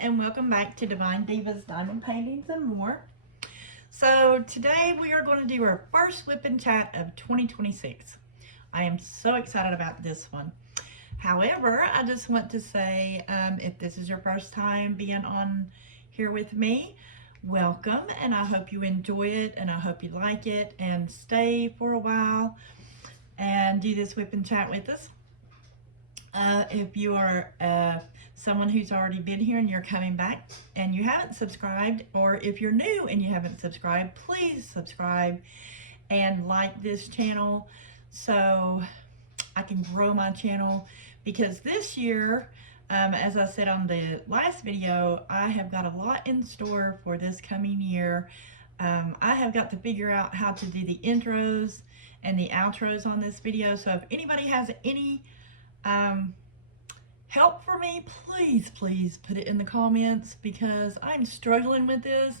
and welcome back to Divine Divas Diamond Paintings and More. So today we are going to do our first WIP and Chat of 2026. I am so excited about this one. However, I just want to say if this is your first time being on here with me, welcome, and I hope you enjoy it and I hope you like it and stay for a while and do this WIP and Chat with us. If you are someone who's already been here and you're coming back and you haven't subscribed, or if you're new and you haven't subscribed, please subscribe and like this channel so I can grow my channel, because this year, as I said on the last video, I have got a lot in store for this coming year. I have got to figure out how to do the intros and the outros on this video, so if anybody has any help for me, please put it in the comments, because I'm struggling with this.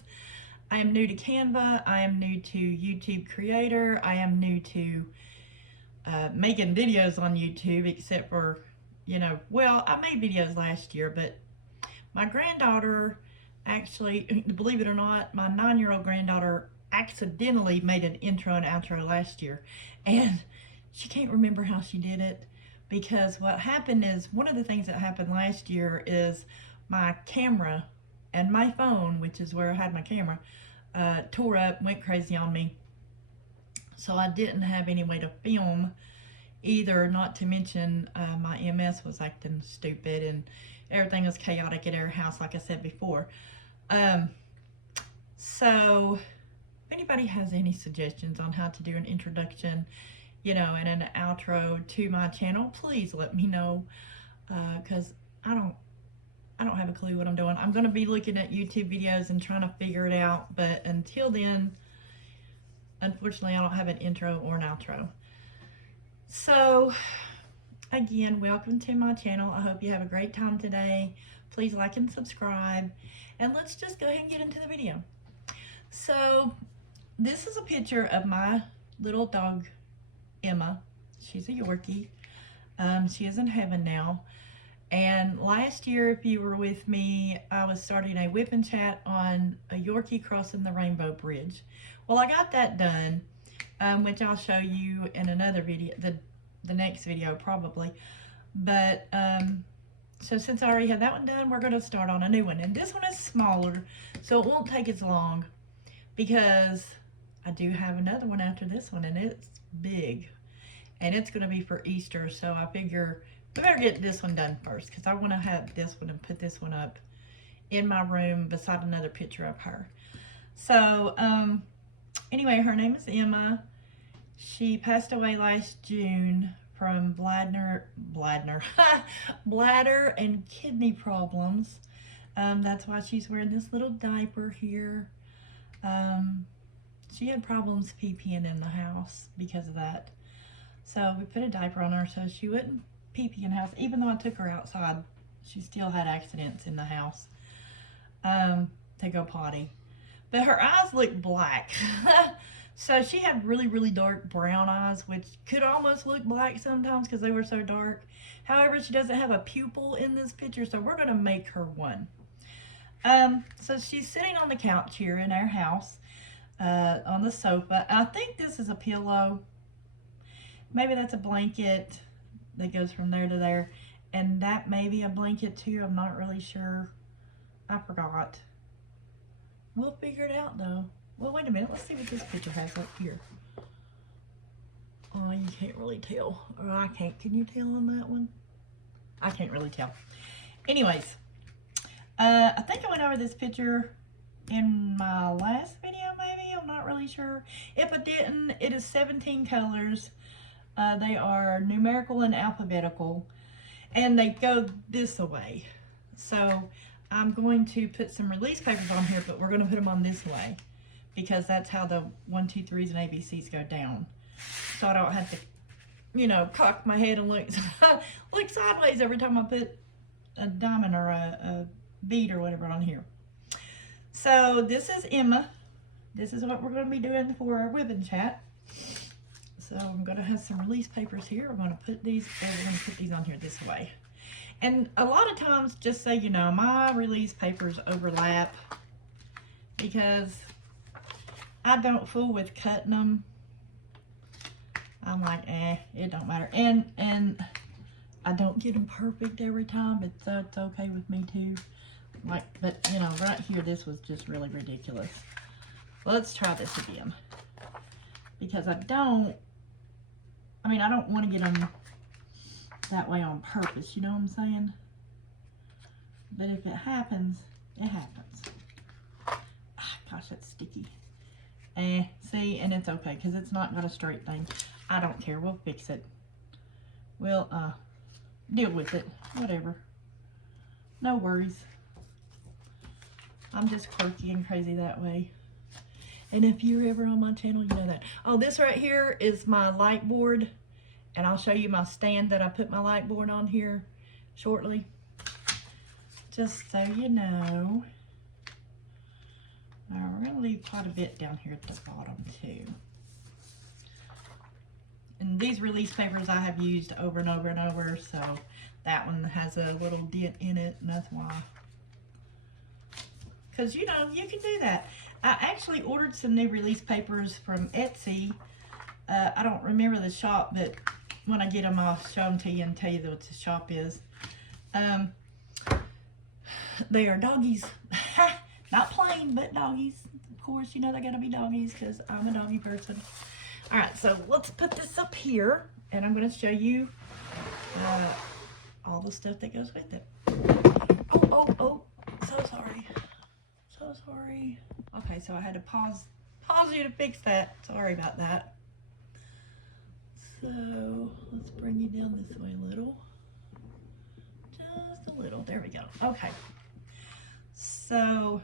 I am new to Canva, I am new to YouTube Creator, I am new to making videos on YouTube, except for, you know, well, I made videos last year, but my granddaughter actually, believe it or not, my 9-year-old granddaughter accidentally made an intro and outro last year, and she can't remember how she did it. Because what happened is, one of the things that happened last year is my camera and my phone, which is where I had my camera, tore up, went crazy on me. So I didn't have any way to film either, not to mention my MS was acting stupid and everything was chaotic at our house, like I said before. So if anybody has any suggestions on how to do an introduction, you know, and an outro to my channel, please let me know, because I don't have a clue what I'm doing. I'm going to be looking at YouTube videos and trying to figure it out, but until then, unfortunately, I don't have an intro or an outro. So again, welcome to my channel. I hope you have a great time today. Please like and subscribe, and let's just go ahead and get into the video. So this is a picture of my little dog Emma. She's a Yorkie. She is in heaven now. And last year, if you were with me, I was starting a WIP and Chat on a Yorkie crossing the Rainbow Bridge. Well, I got that done, which I'll show you in another video, the next video probably. But so since I already had that one done, we're going to start on a new one. And this one is smaller, so it won't take as long, because I do have another one after this one, and it's big, and it's going to be for Easter. So I figure we better get this one done first, because I want to have this one and put this one up in my room beside another picture of her. So anyway, her name is Emma. She passed away last June from bladder and kidney problems. That's why she's wearing this little diaper here. She had problems pee-peeing in the house because of that. So we put a diaper on her so she wouldn't pee-pee in the house. Even though I took her outside, she still had accidents in the house to go potty. But her eyes looked black. So she had really dark brown eyes, which could almost look black sometimes because they were so dark. However, she doesn't have a pupil in this picture, so we're going to make her one. So she's sitting on the couch here in our house. On the sofa. I think this is a pillow. Maybe that's a blanket that goes from there to there, and that may be a blanket too. I'm not really sure. I forgot. We'll figure it out though. Well, wait a minute. Let's see what this picture has up here. Oh, you can't really tell. Or I can't. Can you tell on that one? I can't really tell. Anyways, I think I went over this picture in my last video, maybe. I'm not really sure. If I didn't, it is 17 colors. They are numerical and alphabetical, and they go this way. So I'm going to put some release papers on here, but we're going to put them on this way, because that's how the 1, 2, 3s and ABCs go down. So I don't have to, you know, cock my head and look sideways every time I put a diamond or a bead or whatever on here. So this is Emma. This is what we're going to be doing for our WIP and Chat. So I'm going to have some release papers here. We're going to put these on here this way. And a lot of times, just so you know, my release papers overlap because I don't fool with cutting them. I'm like, it don't matter. And I don't get them perfect every time, but that's okay with me too. Like, but you know, right here, this was just really ridiculous. Let's try this again. Because I don't want to get them that way on purpose, you know what I'm saying? But if it happens, it happens. Ah, gosh, that's sticky. See, and it's okay, because it's not got a straight thing. I don't care, we'll fix it. We'll, deal with it, whatever. No worries. I'm just quirky and crazy that way. And if you're ever on my channel, you know that. Oh, this right here is my light board. And I'll show you my stand that I put my light board on here shortly. Just so you know. Now we're going to leave quite a bit down here at the bottom too. And these release papers I have used over and over and over. So that one has a little dent in it, and that's why. Because, you know, you can do that. I actually ordered some new release papers from Etsy. I don't remember the shop, but when I get them, I'll show them to you and tell you what the shop is. They are doggies. Not plain, but doggies. Of course, you know they gotta be doggies because I'm a doggy person. All right, so let's put this up here, and I'm gonna show you all the stuff that goes with it. Oh, so sorry. So sorry. Okay, so I had to pause you to fix that. Sorry about that. So let's bring you down this way a little. Just a little. There we go. Okay. So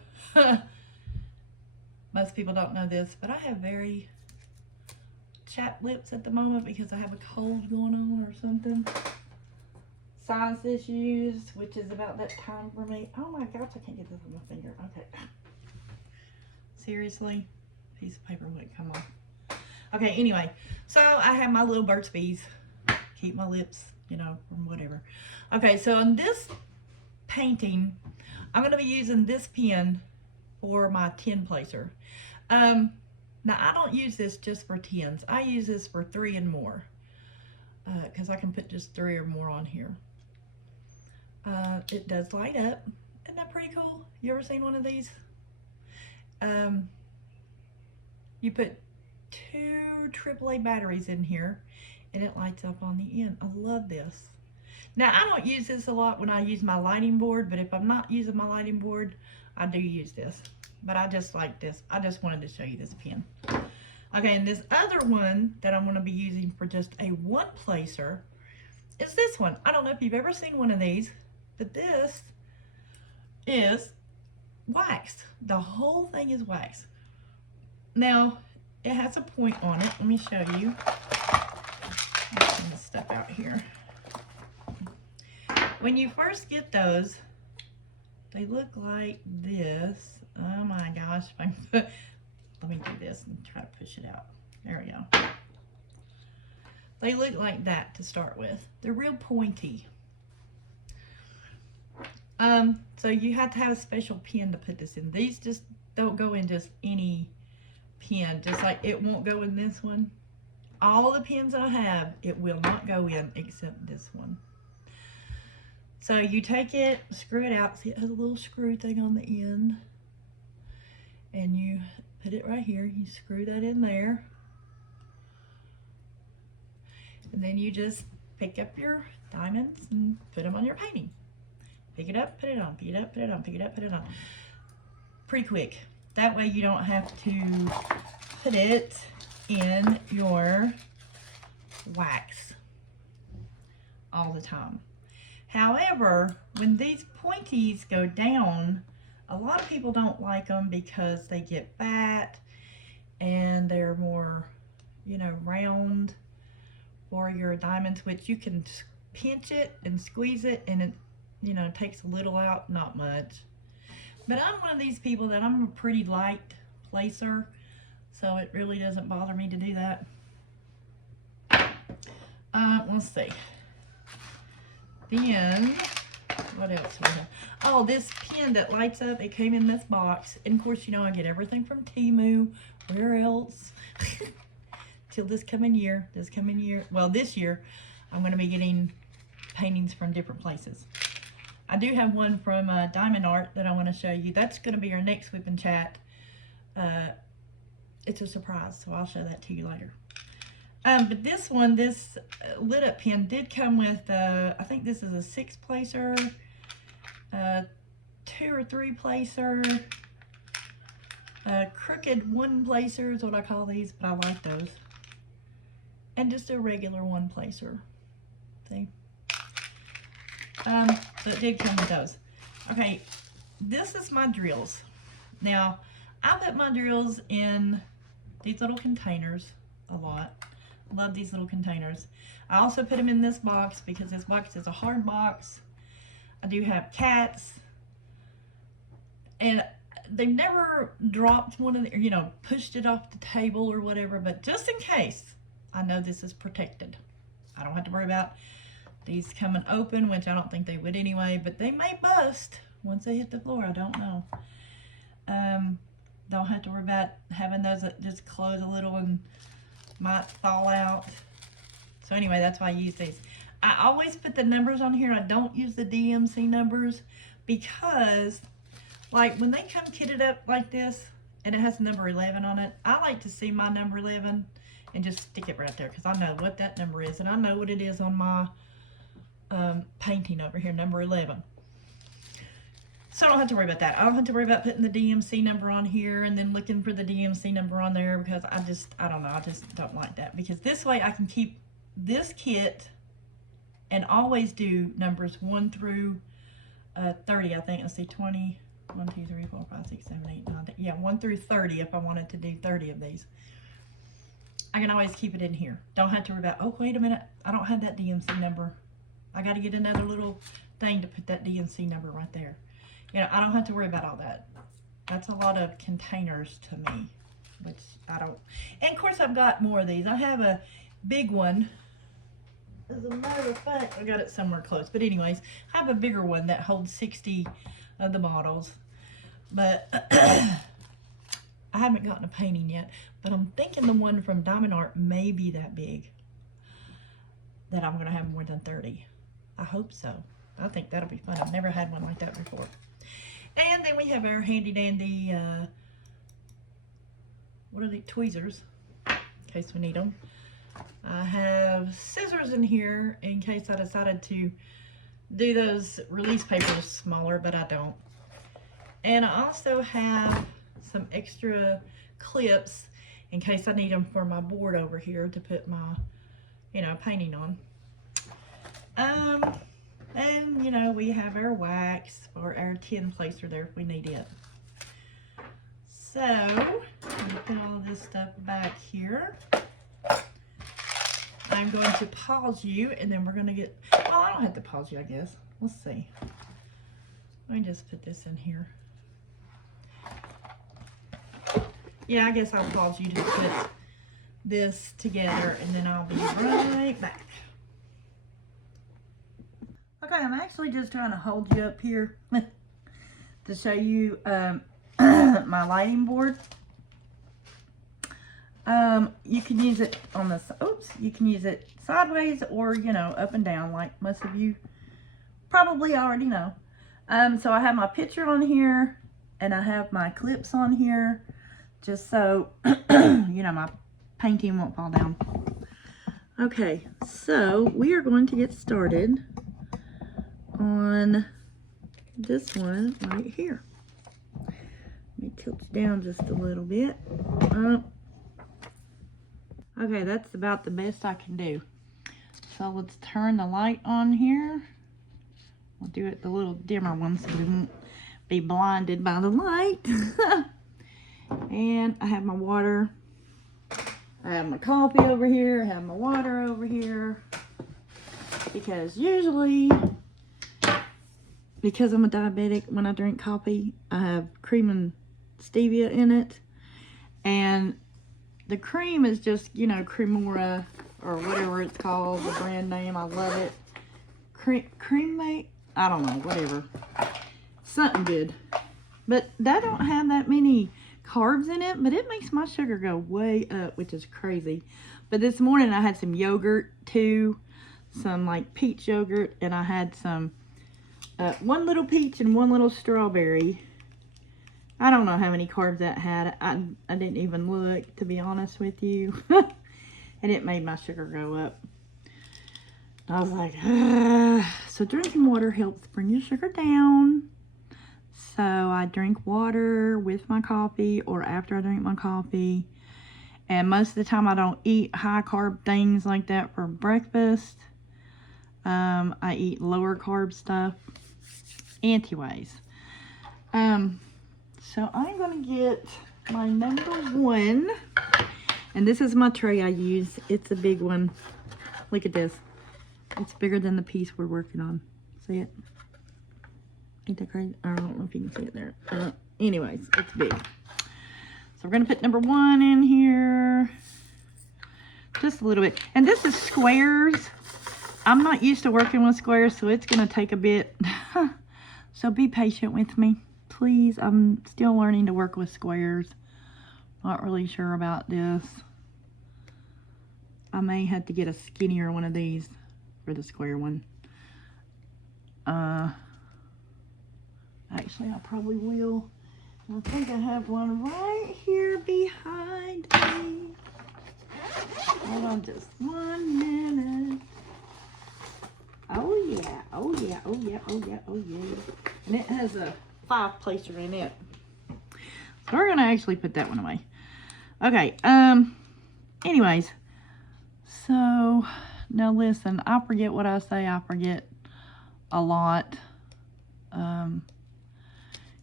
most people don't know this, but I have very chapped lips at the moment because I have a cold going on or something. Sinus issues, which is about that time for me. Oh my gosh, I can't get this on my finger. Okay. Seriously? Piece of paper wouldn't come off. Okay, anyway. So I have my little Burt's Bees. Keep my lips, you know, from whatever. Okay, so in this painting, I'm going to be using this pen for my 10 placer. Now, I don't use this just for 10s. I use this for 3 and more. Because I can put just 3 or more on here. It does light up. Isn't that pretty cool? You ever seen one of these? You put 2 AAA batteries in here and it lights up on the end. I love this. Now, I don't use this a lot when I use my lighting board, but if I'm not using my lighting board, I do use this. But I just like this. I just wanted to show you this pen. Okay, and this other one that I'm going to be using for just a 1 placer is this one. I don't know if you've ever seen one of these, but this is wax. The whole thing is wax. Now, it has a point on it. Let me show you. I'll get this stuff out here. When you first get those, they look like this. Oh my gosh. Let me do this and try to push it out. There we go. They look like that to start with. They're real pointy. So you have to have a special pen to put this in. These just don't go in just any pen, just like it won't go in this one. All the pens I have, it will not go in except this one. So you take it, screw it out. See, it has a little screw thing on the end. And you put it right here. You screw that in there. And then you just pick up your diamonds and put them on your painting. Pick it up, put it on, pick it up, put it on, pick it up, put it on. Pretty quick. That way you don't have to put it in your wax all the time. However, when these pointies go down, a lot of people don't like them because they get fat and they're more, you know, round for your diamonds, which you can pinch it and squeeze it and it, you know, takes a little out, not much. But I'm one of these people that I'm a pretty light placer, so it really doesn't bother me to do that. Let's see. Then What else do we have? Oh, this pen that lights up. It came in this box. And of course, you know, I get everything from Temu. Where else? Till this coming year. Well, this year, I'm going to be getting paintings from different places. I do have one from Diamond Art that I want to show you. That's going to be our next WIP and Chat. It's a surprise, so I'll show that to you later. But this one, this lit up pen did come with, I think this is a 6-placer, 2 or 3 placer, crooked 1-placer is what I call these, but I like those. And just a regular 1-placer. See? So it did come with those. Okay, this is my drills. Now, I put my drills in these little containers a lot. Love these little containers. I also put them in this box because this box is a hard box. I do have cats. And they never dropped one of the, you know, pushed it off the table or whatever, but just in case, I know this is protected. I don't have to worry about these coming open, which I don't think they would anyway, but they may bust once they hit the floor. I don't know. Don't have to worry about having those that just close a little and might fall out. So anyway, that's why I use these. I always put the numbers on here. I don't use the DMC numbers because, like, when they come kitted up like this and it has number 11 on it, I like to see my number 11 and just stick it right there because I know what that number is and I know what it is on my painting over here, number 11. So I don't have to worry about that. I don't have to worry about putting the DMC number on here and then looking for the DMC number on there because I don't know, I just don't like that. Because this way I can keep this kit and always do numbers 1 through 30, I think. Let's see, 20, 1, 2, 3, 4, 5, 6, 7, 8, 9, 10. Yeah, 1 through 30 if I wanted to do 30 of these. I can always keep it in here. Don't have to worry about, oh, wait a minute, I don't have that DMC number. I got to get another little thing to put that DMC number right there. You know, I don't have to worry about all that. That's a lot of containers to me, which I don't. And of course, I've got more of these. I have a big one. As a matter of fact, I got it somewhere close. But anyways, I have a bigger one that holds 60 of the bottles. But I haven't gotten a painting yet. But I'm thinking the one from Diamond Art may be that big, that I'm going to have more than 30. I hope so. I think that'll be fun. I've never had one like that before. And then we have our handy dandy, what are they, tweezers, in case we need them. I have scissors in here in case I decided to do those release papers smaller, but I don't. And I also have some extra clips in case I need them for my board over here to put my, you know, painting on. And, you know, we have our wax or our 10 placer there if we need it. So, I'm going to put all this stuff back here. I'm going to pause you, and then we're going to get, well, I don't have to pause you, I guess. Let's see. Let me just put this in here. Yeah, I guess I'll pause you to put this together, and then I'll be right back. Okay, I'm actually just trying to hold you up here to show you my lighting board. You can use it on the, you can use it sideways or, you know, up and down like most of you probably already know. So I have my picture on here and I have my clips on here just so, you know, my painting won't fall down. Okay, so we are going to get started on this one right here. Let me tilt you down just a little bit. Okay, that's about the best I can do. So let's turn the light on here. We'll do it the little dimmer one so we won't be blinded by the light. And I have my water. I have my coffee over here. I have my water over here. Because usually, because I'm a diabetic, when I drink coffee, I have cream and stevia in it. And the cream is just, you know, Cremora or whatever it's called, the brand name. I love it. Cremate, I don't know, whatever. Something good. But that don't have that many carbs in it, but it makes my sugar go way up, which is crazy. But this morning I had some yogurt too, some like peach yogurt, and I had some one little peach and one little strawberry. I don't know how many carbs that had. I didn't even look, to be honest with you. And it made my sugar go up. I was like, so drinking water helps bring your sugar down. So I drink water with my coffee or after I drink my coffee. And most of the time I don't eat high carb things like that for breakfast. I eat lower carb stuff. Anyways. So I'm going to get my number one. And this is my tray I use. It's a big one. Look at this. It's bigger than the piece we're working on. See it? Ain't that crazy? I don't know if you can see it there. Anyways, it's big. So we're going to put number one in here. Just a little bit. And this is squares. I'm not used to working with squares, so it's going to take a bit. So be patient with me. Please, I'm still learning to work with squares. Not really sure about this. I may have to get a skinnier one of these for the square one. Actually, I probably will. I think I have one right here behind me. Hold on just 1 minute. Oh yeah, oh yeah, oh yeah, oh yeah, oh yeah. And it has a 5-placer in it. So we're gonna actually put that one away. Okay, anyways. So, now listen, I forget what I say. I forget a lot.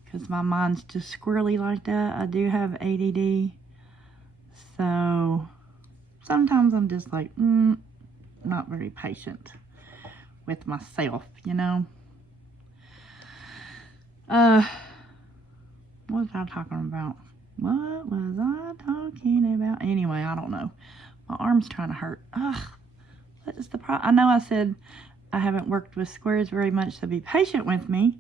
Because my mind's just squirrely like that. I do have ADD. So, sometimes I'm just like, not very patient with myself, you know. What was I talking about? What was I talking about? Anyway, I don't know. My arm's trying to hurt. Ugh. What is the problem? I know I said I haven't worked with squares very much, so be patient with me.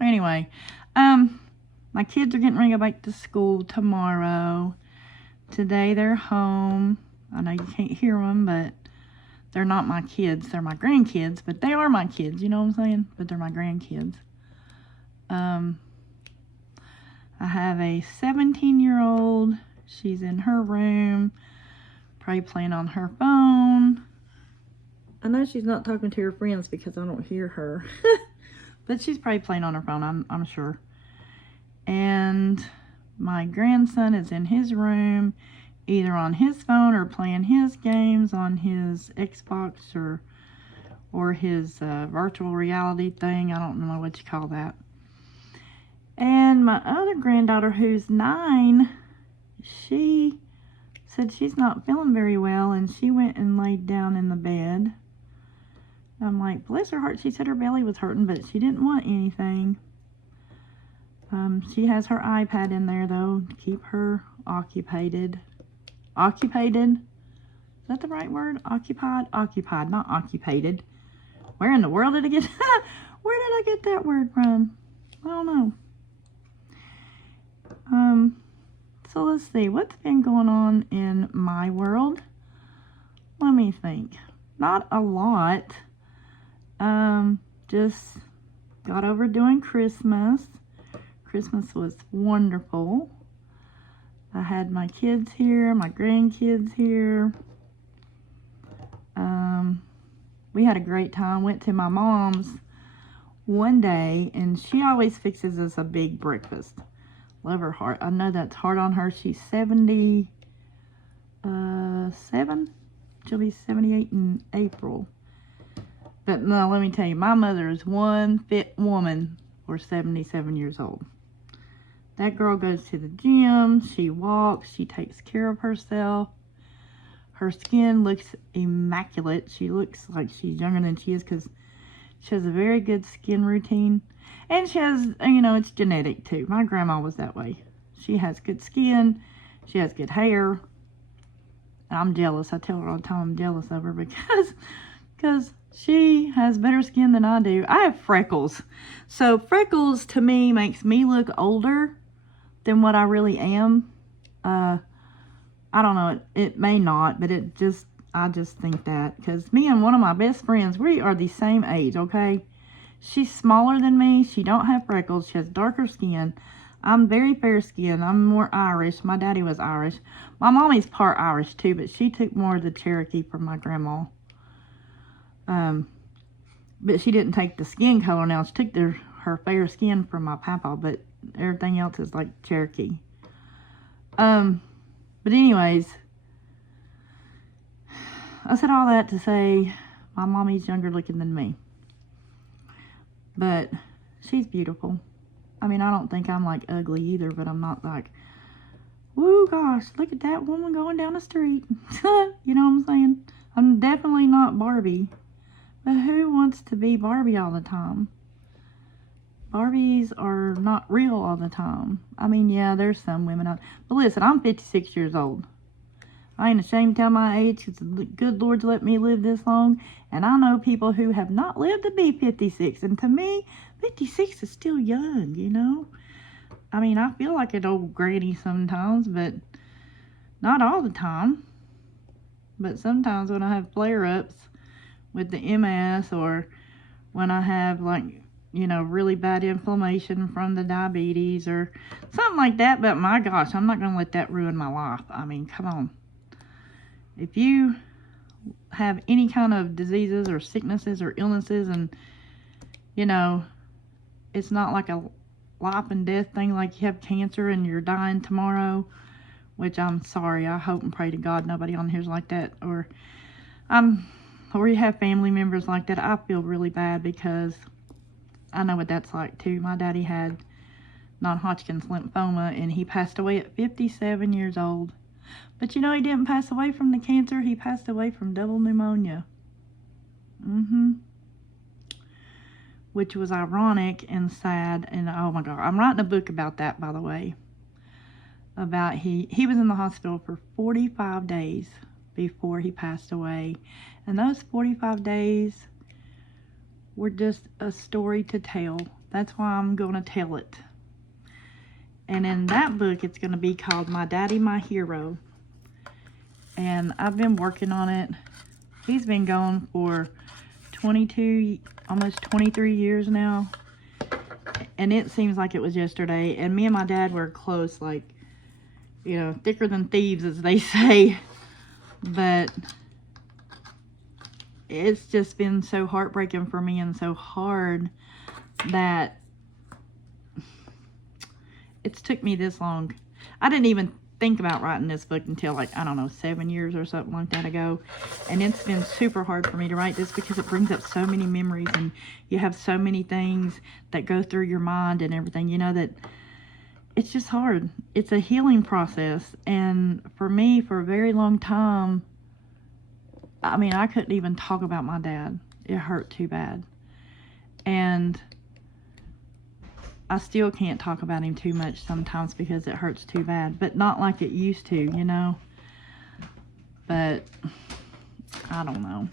Anyway, my kids are getting ready to go back to school tomorrow. Today they're home. I know you can't hear them, but they're not my kids. They're my grandkids, but they are my kids. You know what I'm saying? But they're my grandkids. I have a 17-year-old. She's in her room, probably playing on her phone. I know she's not talking to her friends because I don't hear her. But she's probably playing on her phone, I'm sure. And my grandson is in his room, either on his phone or playing his games on his Xbox or his virtual reality thing. I don't know what you call that. And my other granddaughter, who's 9, she said she's not feeling very well, and she went and laid down in the bed. I'm like, bless her heart. She said her belly was hurting, but she didn't want anything. She has her iPad in there, though, to keep her occupied. Occupated? Is that the right word? Occupied? Occupied, not occupated. Where in the world did I get where did I get that word from? I don't know. So let's see. What's been going on in my world? Let me think. Not a lot. Just got over doing Christmas. Christmas was wonderful. I had my kids here, my grandkids here. We had a great time. Went to my mom's one day, and she always fixes us a big breakfast. Love her heart. I know that's hard on her. She's 77. She'll be 78 in April. But no, let me tell you, my mother is one fit woman for 77 years old. That girl goes to the gym, she walks, she takes care of herself. Her skin looks immaculate. She looks like she's younger than she is because she has a very good skin routine. And she has, you know, it's genetic too. My grandma was that way. She has good skin. She has good hair. I'm jealous. I tell her all the time I'm jealous of her because She has better skin than I do. I have freckles. So freckles to me makes me look older than what I really am. I don't know. It may not, but I just think that. Because me and one of my best friends, we are the same age, okay? She's smaller than me. She don't have freckles. She has darker skin. I'm very fair skinned. I'm more Irish. My daddy was Irish. My mommy's part Irish too, but she took more of the Cherokee from my grandma. But she didn't take the skin color now. She took her fair skin from my papa, but everything else is like Cherokee. But anyways, I said all that to say my mommy's younger looking than me. But she's beautiful. I mean, I don't think I'm like ugly either, but I'm not like, woo gosh, look at that woman going down the street. You know what I'm saying? I'm definitely not Barbie. But who wants to be Barbie all the time? Barbies are not real all the time. I mean, yeah, there's some women out. But listen, I'm 56 years old. I ain't ashamed to tell my age because the good Lord's let me live this long. And I know people who have not lived to be 56. And to me, 56 is still young, you know? I mean, I feel like an old granny sometimes, but not all the time. But sometimes when I have flare-ups with the MS, or when I have, like, you know, really bad inflammation from the diabetes or something like that. But my gosh, I'm not going to let that ruin my life. I mean, come on. If you have any kind of diseases or sicknesses or illnesses, and, you know, it's not like a life and death thing, like you have cancer and you're dying tomorrow, which I'm sorry, I hope and pray to God nobody on here's like that, or you have family members like that. I feel really bad because I know what that's like too. My daddy had non-Hodgkin's lymphoma and he passed away at 57 years old. But you know, he didn't pass away from the cancer, he passed away from double pneumonia. Which was ironic and sad, and oh my God, I'm writing a book about that, by the way. About he was in the hospital for 45 days before he passed away. And those 45 days were just a story to tell. That's why I'm going to tell it. And in that book, it's going to be called My Daddy, My Hero. And I've been working on it. He's been gone for 22, almost 23 years now. And it seems like it was yesterday. And me and my dad were close, like, you know, thicker than thieves, as they say. But it's just been so heartbreaking for me and so hard that it's took me this long. I didn't even think about writing this book until, like, I don't know, 7 years or something like that ago. And it's been super hard for me to write this because it brings up so many memories and you have so many things that go through your mind and everything, you know, that it's just hard. It's a healing process. And for me, for a very long time, I mean, I couldn't even talk about my dad. It hurt too bad. And I still can't talk about him too much sometimes because it hurts too bad. But not like it used to, you know. But I don't know.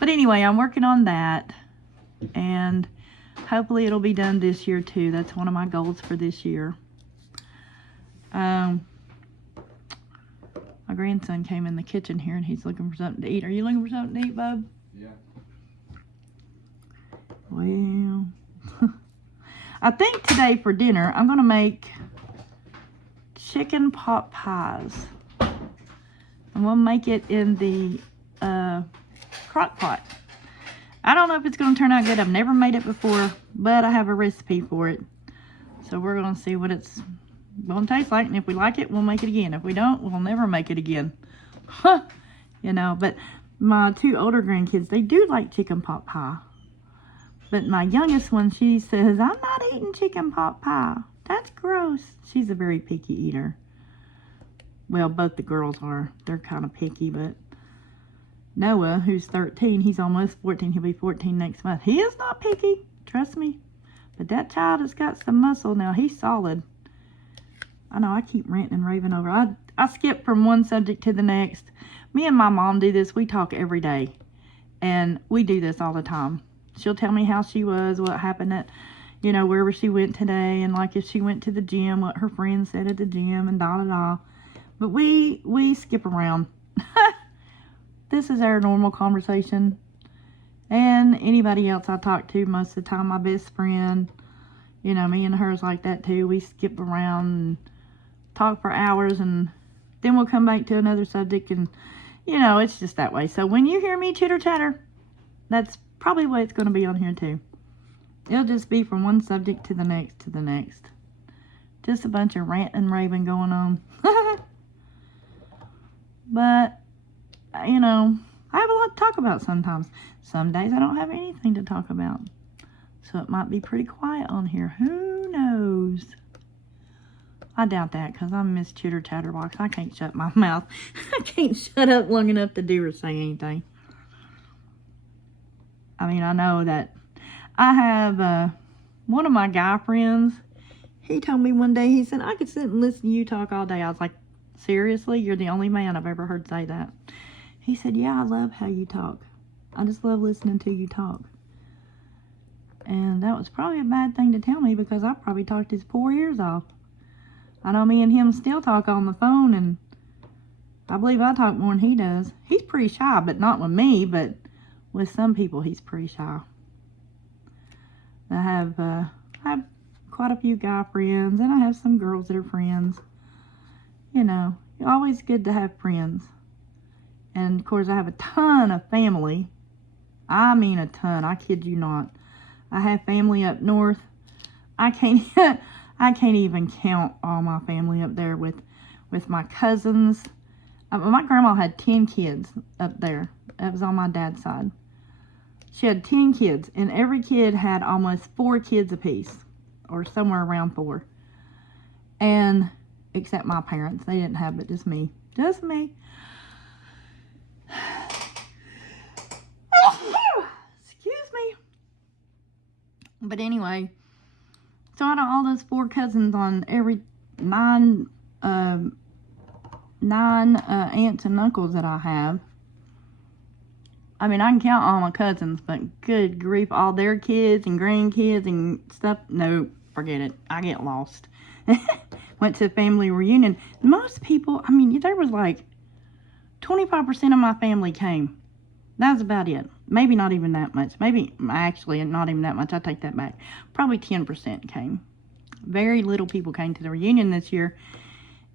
But anyway, I'm working on that. And hopefully it'll be done this year too. That's one of my goals for this year. My grandson came in the kitchen here and he's looking for something to eat. Are you looking for something to eat, bub? Yeah. Well, I think today for dinner I'm going to make chicken pot pies. I'm going to make it in the crock pot. I don't know if it's going to turn out good. I've never made it before, but I have a recipe for it. So we're going to see what it's going to taste like, and if we like it, we'll make it again. If we don't, we'll never make it again. Huh. You know, but my two older grandkids, they do like chicken pot pie. But my youngest one, she says, I'm not eating chicken pot pie. That's gross. She's a very picky eater. Well, both the girls are. They're kind of picky, but Noah, who's 13, he's almost 14. He'll be 14 next month. He is not picky. Trust me. But that child has got some muscle now. He's solid. I know I keep ranting and raving over. I skip from one subject to the next. Me and my mom do this. We talk every day. And we do this all the time. She'll tell me how she was, what happened at, you know, wherever she went today, and like if she went to the gym, what her friends said at the gym, and da-da-da. But we skip around. This is our normal conversation. And anybody else I talk to most of the time, my best friend, you know, me and her's like that too. We skip around and talk for hours, and then we'll come back to another subject, and, you know, it's just that way. So when you hear me chitter chatter, that's probably what it's going to be on here too. It'll just be from one subject to the next to the next. Just a bunch of rant and raving going on. But, you know, I have a lot to talk about sometimes. Some days I don't have anything to talk about. So it might be pretty quiet on here. Who knows? I doubt that, because I'm Miss Chitter Chatterbox. I can't shut my mouth. I can't shut up long enough to do or say anything. I mean, I know that I have one of my guy friends. He told me one day, he said, I could sit and listen to you talk all day. I was like, seriously? You're the only man I've ever heard say that. He said, yeah, I love how you talk. I just love listening to you talk. And that was probably a bad thing to tell me, because I probably talked his poor ears off. I know me and him still talk on the phone, and I believe I talk more than he does. He's pretty shy, but not with me, but with some people he's pretty shy. I have quite a few guy friends, and I have some girls that are friends. You know, always good to have friends. And of course I have a ton of family. I mean a ton, I kid you not. I have family up north. I can't even count all my family up there with my cousins. My grandma had 10 kids up there. That was on my dad's side. She had 10 kids, and every kid had almost 4 kids apiece, or somewhere around 4. And except my parents, they didn't have but just me. Just me. Excuse me. But anyway, so out of all those 4 cousins on every 9 aunts and uncles that I have, I mean, I can count all my cousins, but good grief, all their kids and grandkids and stuff, no, forget it. I get lost. Went to a family reunion. Most people, I mean, there was like 25% of my family came. That was about it. Maybe not even that much. Maybe, actually, not even that much. I take that back. Probably 10% came. Very little people came to the reunion this year.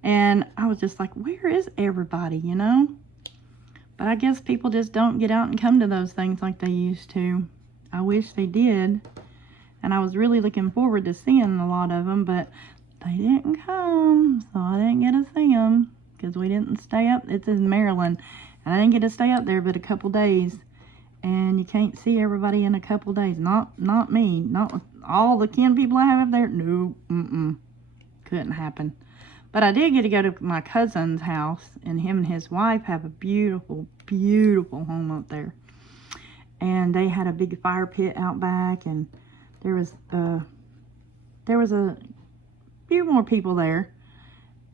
And I was just like, where is everybody, you know? But I guess people just don't get out and come to those things like they used to. I wish they did. And I was really looking forward to seeing a lot of them, but they didn't come. So I didn't get to see them, because we didn't stay up. It's in Maryland. And I didn't get to stay up there but a couple days. And you can't see everybody in a couple days. Not me. Not with all the kin people I have up there. No. Couldn't happen. But I did get to go to my cousin's house, and him and his wife have a beautiful, beautiful home up there. And they had a big fire pit out back, and there was a few more people there,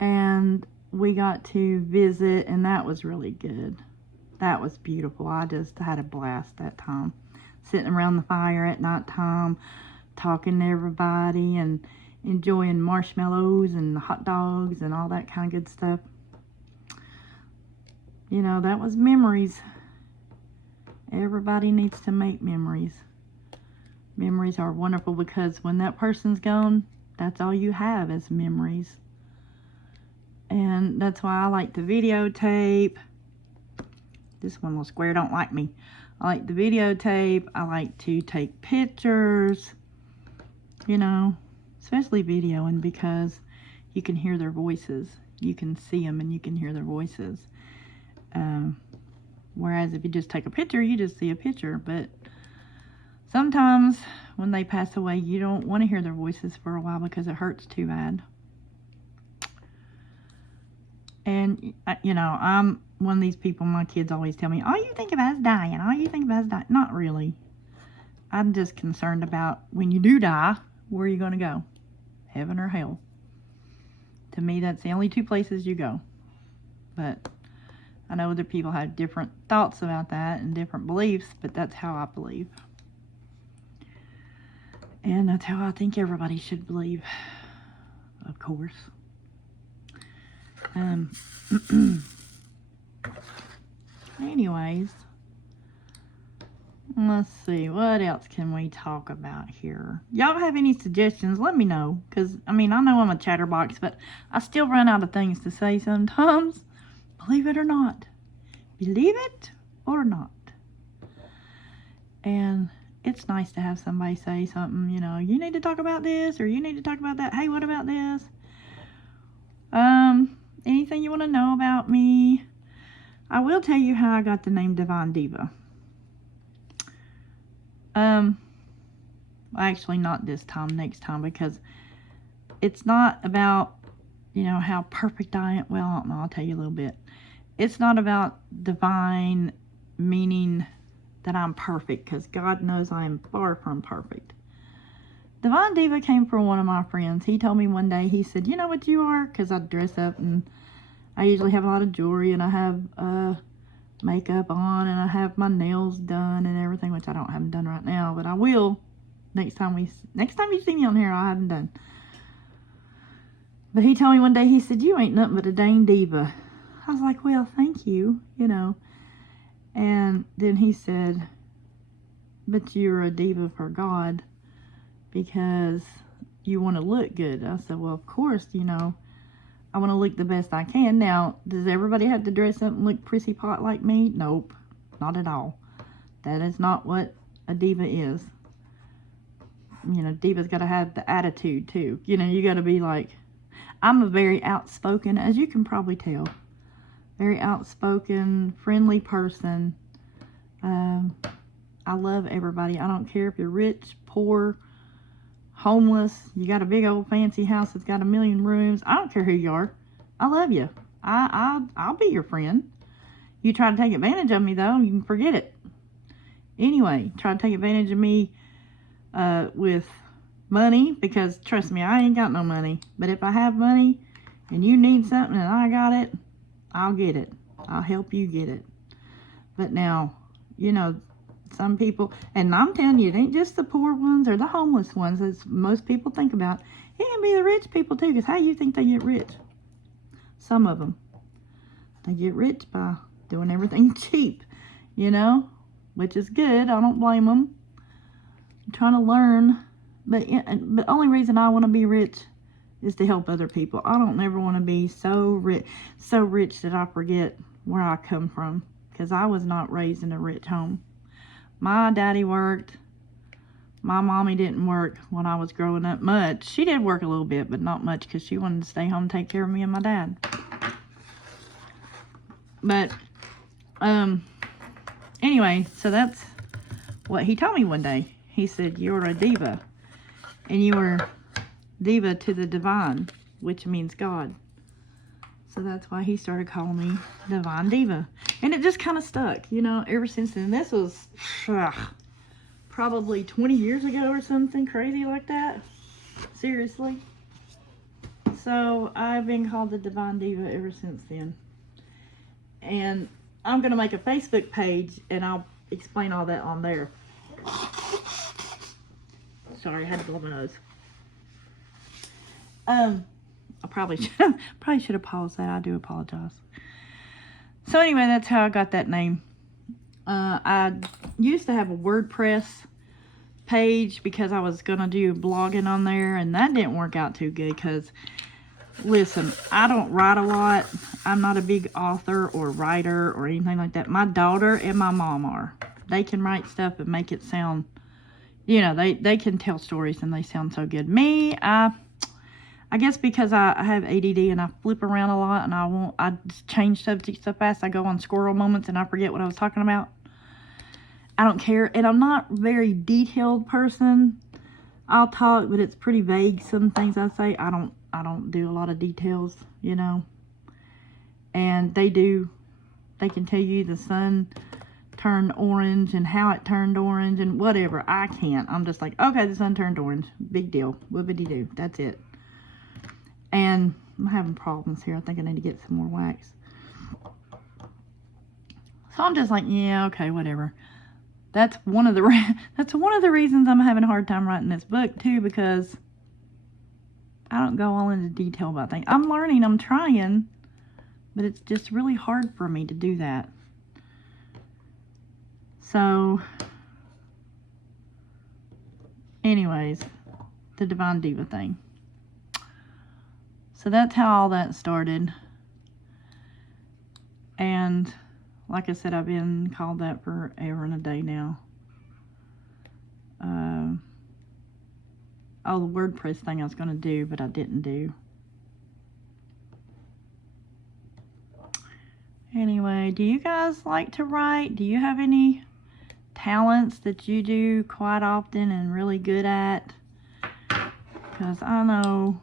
and we got to visit, and that was really good. That was beautiful. I just had a blast that time, sitting around the fire at night time, talking to everybody, and enjoying marshmallows and hot dogs and all that kind of good stuff. You know, that was memories. Everybody needs to make memories. Memories are wonderful, because when that person's gone, that's all you have is memories. And that's why I like to videotape. This one little square don't like me. I like to videotape. I like to take pictures. You know, especially videoing, because you can hear their voices. You can see them and you can hear their voices. Whereas if you just take a picture, you just see a picture. But sometimes when they pass away, you don't want to hear their voices for a while, because it hurts too bad. And, you know, I'm one of these people, my kids always tell me, all you think about is dying. All you think about is dying. Not really. I'm just concerned about when you do die, where are you going to go? Heaven or hell? To me, that's the only 2 places you go. But I know other people have different thoughts about that and different beliefs, but that's how I believe. And that's how I think everybody should believe, of course. Anyways, let's see, what else can we talk about here? Y'all have any suggestions? Let me know, because, I mean, I know I'm a chatterbox, but I still run out of things to say sometimes. Believe it or not. Believe it or not. And it's nice to have somebody say something, you know, you need to talk about this, or you need to talk about that. Hey, what about this? Anything you want to know about me? I will tell you how I got the name Divine Diva. Actually not this time, next time, because it's not about, you know, how perfect I am. Well, I don't know, I'll tell you a little bit. It's not about divine meaning that I'm perfect, because God knows I am far from perfect. Divine Diva came from one of my friends. He told me one day, he said, you know what you are? Because I dress up and I usually have a lot of jewelry, and I have makeup on, and I have my nails done and everything, which I don't have them done right now, but I will next time you see me on here. I have them done. But he told me one day, he said, you ain't nothing but a dang diva. I was like, well, thank you, you know. And then he said, but you're a diva for God because you want to look good. I said, well, of course, you know, I want to look the best I can. Now, does everybody have to dress up and look prissy pot like me? Nope, not at all. That is not what a diva is. You know, diva's got to have the attitude too. You know, you got to be like, I'm a very outspoken, as you can probably tell, very outspoken, friendly person. I love everybody. I don't care if you're rich, poor, homeless, you got a big old fancy house that's got 1,000,000 rooms. I don't care who you are. I love you. I'll be your friend. You try to take advantage of me, though, you can forget it. Anyway, try to take advantage of me with money, because trust me, I ain't got no money. But if I have money and you need something and I got it, I'll get it. I'll help you get it. But now, you know, some people, and I'm telling you, it ain't just the poor ones or the homeless ones as most people think about. It can be the rich people too, because how you think they get rich? Some of them, they get rich by doing everything cheap, you know, which is good. I don't blame them. I'm trying to learn, but the only reason I want to be rich is to help other people. I don't ever want to be so rich that I forget where I come from, because I was not raised in a rich home. My daddy worked. My mommy didn't work when I was growing up much. She did work a little bit, but not much, because she wanted to stay home and take care of me and my dad. But, anyway, so that's what he told me one day. He said, you're a diva, and you are diva to the divine, which means God. So that's why he started calling me Divine Diva. And it just kind of stuck, you know, ever since then. This was probably 20 years ago or something crazy like that. Seriously. So I've been called the Divine Diva ever since then. And I'm going to make a Facebook page, and I'll explain all that on there. Sorry, I had to blow my nose. I probably should have paused that. I do apologize. So anyway, that's how I got that name. I used to have a WordPress page because I was going to do blogging on there, and that didn't work out too good because, listen, I don't write a lot. I'm not a big author or writer or anything like that. My daughter and my mom are. They can write stuff and make it sound, you know, they can tell stories and they sound so good. Me, I guess because I have ADD and I flip around a lot, and I just change subjects so fast. I go on squirrel moments and I forget what I was talking about. I don't care. And I'm not a very detailed person. I'll talk, but it's pretty vague. Some things I say, I don't do a lot of details, you know. And they can tell you the sun turned orange and how it turned orange and whatever. I can't. I'm just like, okay, the sun turned orange. Big deal. Whoopity-doo. That's it. And I'm having problems here. I think I need to get some more wax. So I'm just like, yeah, okay, whatever. That's one of the reasons I'm having a hard time writing this book too, because I don't go all into detail about things. I'm learning, I'm trying, but it's just really hard for me to do that. So, anyways, the Divine Diva thing. So that's how all that started. And like I said, I've been called that forever and a day now. Oh, the WordPress thing I was going to do, but I didn't do. Anyway, do you guys like to write? Do you have any talents that you do quite often and really good at? Because I know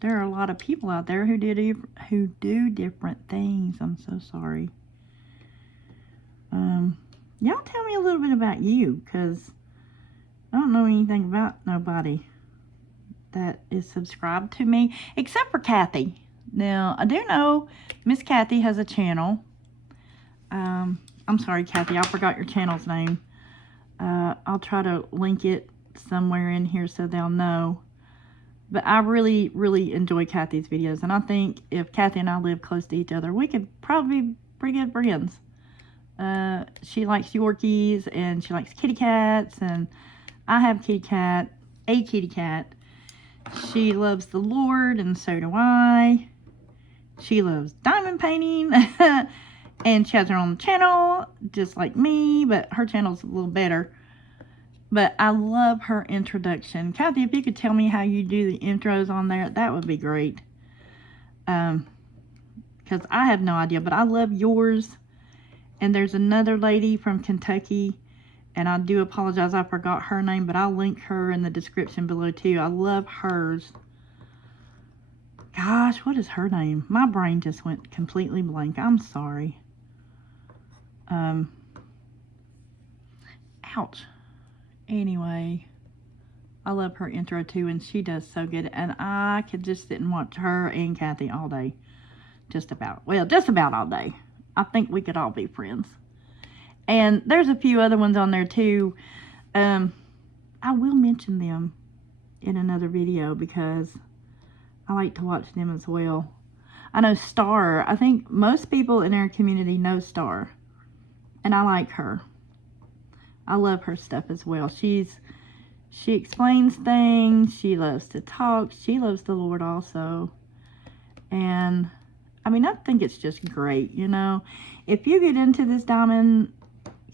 there are a lot of people out there who do different things. I'm so sorry. Y'all tell me a little bit about you, because I don't know anything about nobody that is subscribed to me, except for Cathy. Now, I do know Miss Cathy has a channel. I'm sorry, Cathy, I forgot your channel's name. I'll try to link it somewhere in here so they'll know. But I really, really enjoy Cathy's videos, and I think if Cathy and I lived close to each other, we could probably be pretty good friends. She likes Yorkies, and she likes kitty cats, and I have a kitty cat. She loves the Lord, and so do I. She loves diamond painting, and she has her own channel, just like me, but her channel's a little better. But I love her introduction. Cathy, if you could tell me how you do the intros on there, that would be great. Because I have no idea, but I love yours. And there's another lady from Kentucky, and I do apologize, I forgot her name, but I'll link her in the description below too. I love hers. Gosh, what is her name? My brain just went completely blank. I'm sorry. Ouch. Anyway, I love her intro too, and she does so good. And I could just sit and watch her and Cathy all day. Just about all day. I think we could all be friends. And there's a few other ones on there too. I will mention them in another video because I like to watch them as well. I know Star. I think most people in our community know Star. And I like her. I love her stuff as well. She explains things. She loves to talk. She loves the Lord also. And I mean, I think it's just great, you know. If you get into this diamond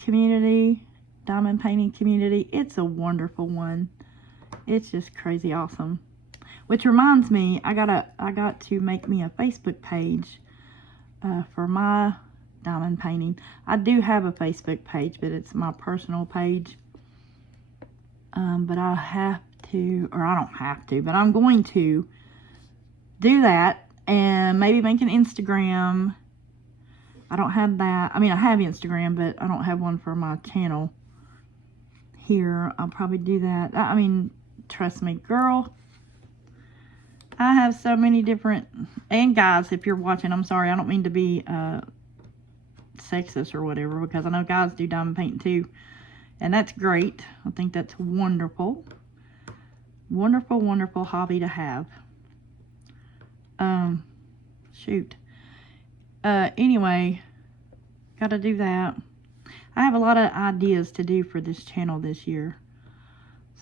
painting community, it's a wonderful one. It's just crazy awesome. Which reminds me, I got to make me a Facebook page for my diamond painting. I do have a Facebook page, but it's my personal page. But I have to, or I don't have to, but I'm going to do that and maybe make an Instagram. I don't have that. I mean, I have Instagram, but I don't have one for my channel here. I'll probably do that. I mean, trust me, girl. I have so many different, and guys, if you're watching, I'm sorry, I don't mean to be sexist or whatever, because I know guys do diamond painting too, and that's great. I think that's wonderful. Wonderful, wonderful hobby to have. Shoot. Anyway, gotta do that. I have a lot of ideas to do for this channel this year.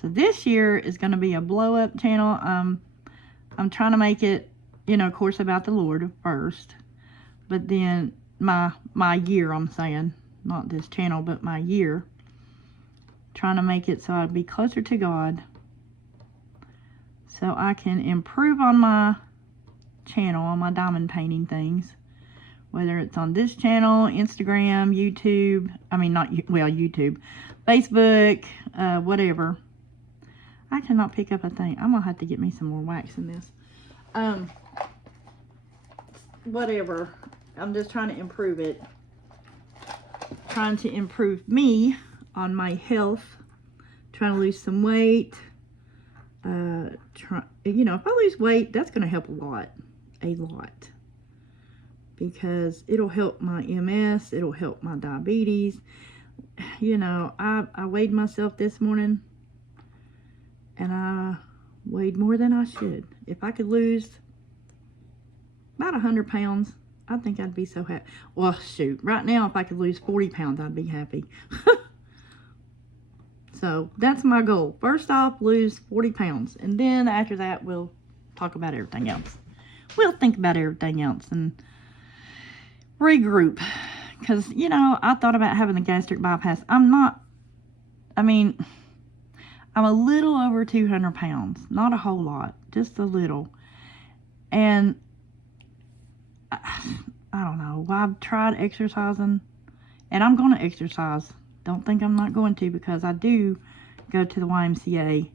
So this year is going to be a blow up channel. I'm trying to make it, you know, of course, about the Lord first. But then my year, I'm saying, not this channel, but my year. Trying to make it so I'd be closer to God. So I can improve on my channel, on my diamond painting things. Whether it's on this channel, Instagram, YouTube, I mean, YouTube, Facebook, whatever. I cannot pick up a thing. I'm going to have to get me some more wax in this. Whatever. I'm just trying to improve it. Trying to improve me on my health. Trying to lose some weight. You know, if I lose weight, that's going to help a lot. A lot. because it'll help my MS, it'll help my diabetes. You know, I weighed myself this morning, and I weighed more than I should. If I could lose about 100 pounds, I think I'd be so happy. Well, shoot, right now, if I could lose 40 pounds, I'd be happy. So that's my goal. First off, lose 40 pounds. And then after that, we'll talk about everything else. We'll think about everything else and regroup. Because, you know, I thought about having the gastric bypass. I'm a little over 200 pounds. Not a whole lot. Just a little. And I don't know. Well, I've tried exercising. And I'm going to exercise. Don't think I'm not going to, because I do go to the YMCA.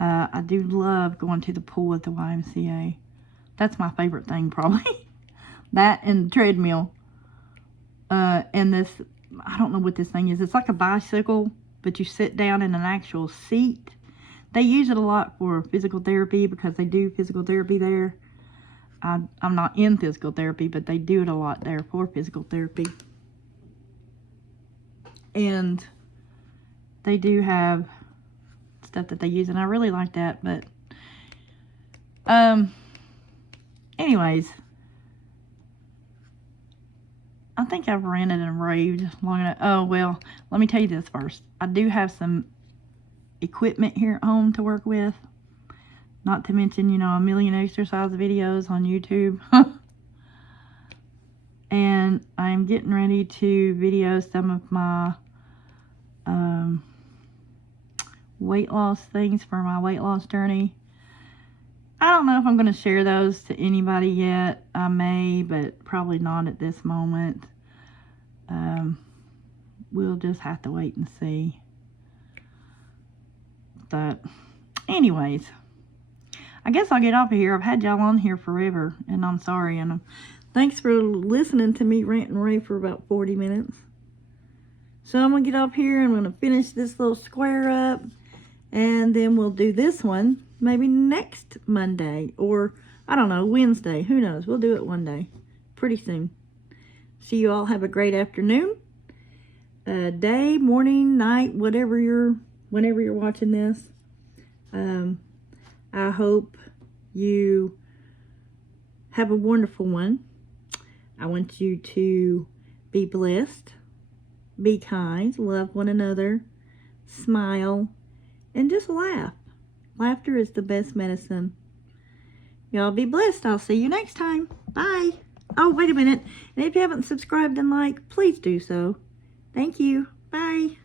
I do love going to the pool at the YMCA. That's my favorite thing, probably. That and the treadmill. And this, I don't know what this thing is. It's like a bicycle, but you sit down in an actual seat. They use it a lot for physical therapy because they do physical therapy there. I'm not in physical therapy, but they do it a lot there for physical therapy. And they do have stuff that they use, and I really like that. But anyways, I think I've ranted and raved long enough. Oh, well, let me tell you this first. I do have some equipment here at home to work with. Not to mention, you know, a million exercise videos on YouTube. And I'm getting ready to video some of my weight loss things for my weight loss journey. I don't know if I'm going to share those to anybody yet. I may, but probably not at this moment. We'll just have to wait and see. But anyways, I guess I'll get off of here. I've had y'all on here forever, and I'm sorry. And thanks for listening to me rant and rave for about 40 minutes. So I'm going to get off here. I'm going to finish this little square up. And then we'll do this one maybe next Monday. Or, I don't know, Wednesday. Who knows? We'll do it one day. Pretty soon. So you all have a great afternoon. Day, morning, night, whenever you're watching this. I hope you have a wonderful one. I want you to be blessed, be kind, love one another, smile, and just laugh. Laughter is the best medicine. Y'all be blessed. I'll see you next time. Bye. Oh, wait a minute. And if you haven't subscribed and liked, please do so. Thank you. Bye.